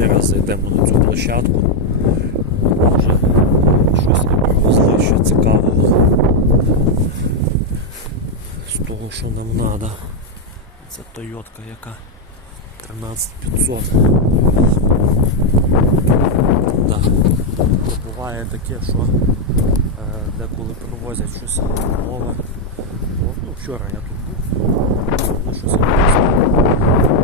ще раз зайдемо на цю площадку. Може щось і привезли ще цікавого. З того, що нам треба. Це Тойотка, яка 13500. Да. Буває таке, що е, деколи привозять щось нове. Ну, вчора я тут був, щось.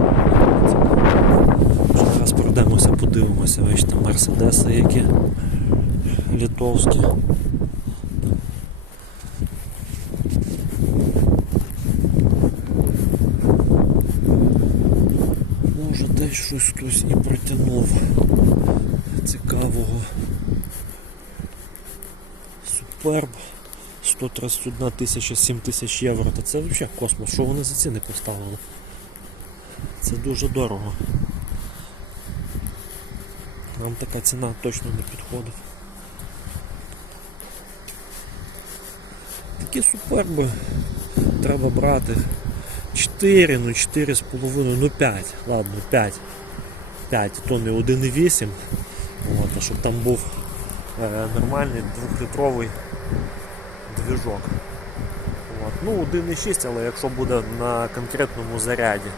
Зараз пройдемося, подивимося, бачите, мерседеси які літовські. Може десь щось хтось і протягнув цікавого. Суперб 131 тисяча 7 тисяч євро. Та це взагалі космос. Що вони за ціни поставили? Це дуже дорого. Нам така ціна точно не підходить. Такі суперби треба брати 4, ну 4,5, ну 5, ладно, 5. 5, то не 1,8. От, а щоб там був е, нормальний двохлітровий двіжок. От. Ну 1,6, але якщо буде на конкретному заряді,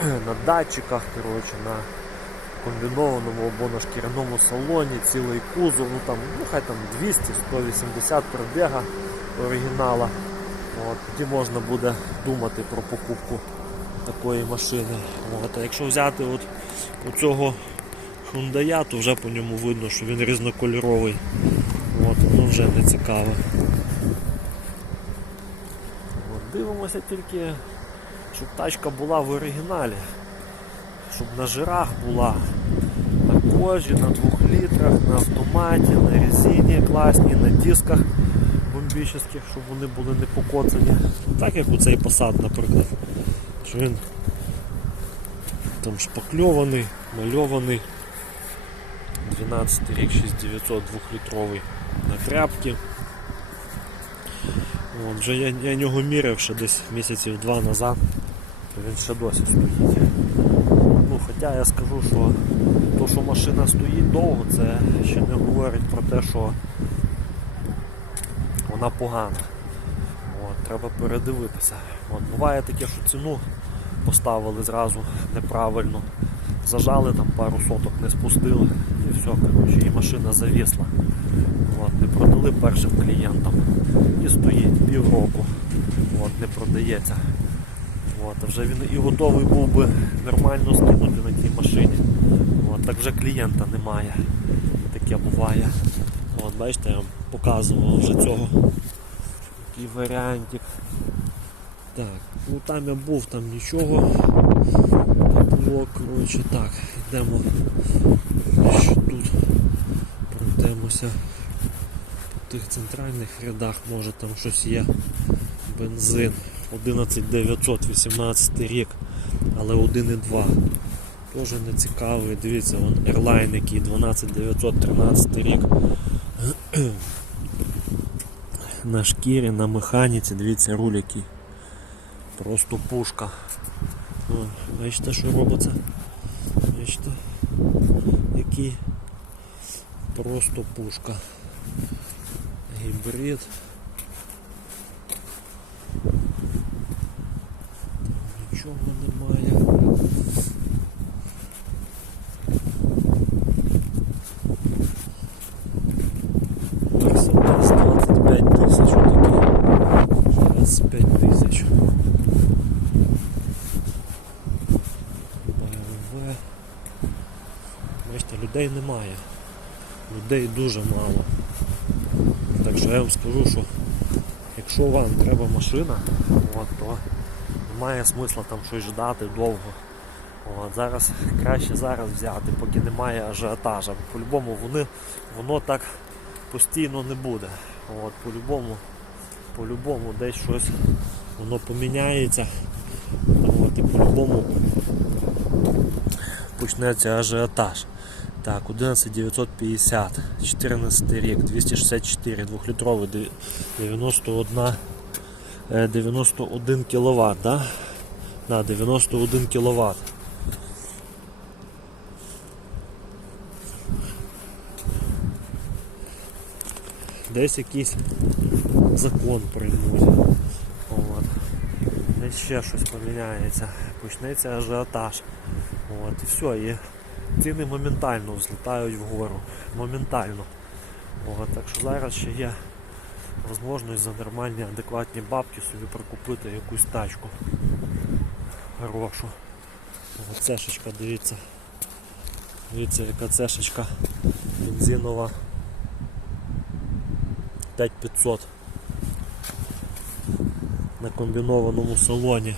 на датчиках, коротше, на комбінованому або на шкіряному салоні, цілий кузов, ну там, ну хай там 200-180 пробіга оригінала. От, тоді можна буде думати про покупку такої машини. От, а якщо взяти от у цього Hyundai, то вже по ньому видно, що він різнокольоровий. От, ну вже не цікаве. От, дивимося тільки, щоб тачка була в оригіналі, щоб на жирах була, на кожі, на двох літрах, на автоматі, на резині класній, на дисках бомбічних, щоб вони були не покоцані. Так як у цей Passat, наприклад. Що він там шпакльований, мальований. 12 рік 6900 2-літровий на тряпки. От, вже я, я нього міряв ще десь місяців два назад, він ще досі стоїть. Хоча я скажу, що то, що машина стоїть довго, це ще не говорить про те, що вона погана. От, треба передивитися. От, буває таке, що ціну поставили зразу неправильно. Зажали там пару соток, не спустили і все, коротше, і машина завісла. От, не продали першим клієнтам. І стоїть півроку. От, не продається. От, вже він і готовий був би нормально скинути на тій машині. От, так вже клієнта немає. Таке буває. От, бачите, я вам показував вже цього. Такий варіантик. Так, ну там я був, там нічого було, коротше, так, йдемо ще тут пройдемося по тих центральних рядах, може там щось є. Бензин 11918 рік, але 1,2. Теж не цікавий, дивіться, вон Airline який 12913 рік. На шкірі, на механіці, дивіться, руль. Просто пушка. О, бачите, що робиться? Бачите? Який просто пушка. Гібрид. Там нічого немає. Мерседес 25 тисяч отакий. 25 тисяч. БМВ. Бачите, людей немає. Людей дуже мало. Так що я вам скажу, що якщо вам треба машина, то немає смисла там щось ждати довго. От, зараз краще зараз взяти, поки немає ажіотажа. По-любому вони, воно так постійно не буде. От, по-любому, по-любому десь щось воно поміняється. От, і по-любому почнеться ажіотаж. Так, 11950, 14 рік, 264, 2-літровий, 91, е, Е, 91 кВт, да? На 91 кВт. Десь якийсь закон приймуть. От. Десь ще щось поміняється. Почнеться ажіотаж. От. І все, і ціни моментально взлітають вгору. Моментально. От. Так що зараз ще є можливість за нормальні, адекватні бабки собі прикупити якусь тачку. Хорошу. Цешечка, дивіться. Дивіться, яка цешечка бензинова 5500 на комбінованому салоні.